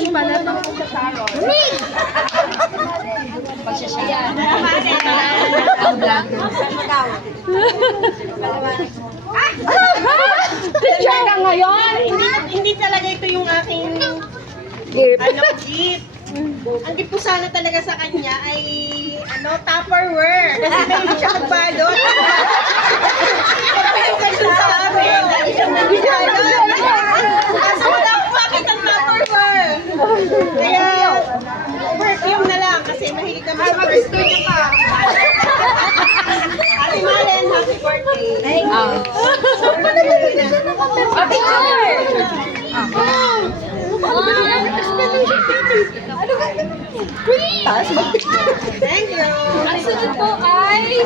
Saan pala ito? Teacher ka ngayon? Hindi talaga ito yung aking Gift. gift. Ang gift ko sana talaga sa kanya ay Tupperware. Kasi hindi siya magbalot. Pagpilikan siya sa akin. Hindi siya magbalot. Kaso wala akong bakit ang Tupperware. Kaya, perfume na lang kasi mahilig kami sa perfume. Ate Malen, happy birthday. Thank you. Thank you. Ang sunod po ay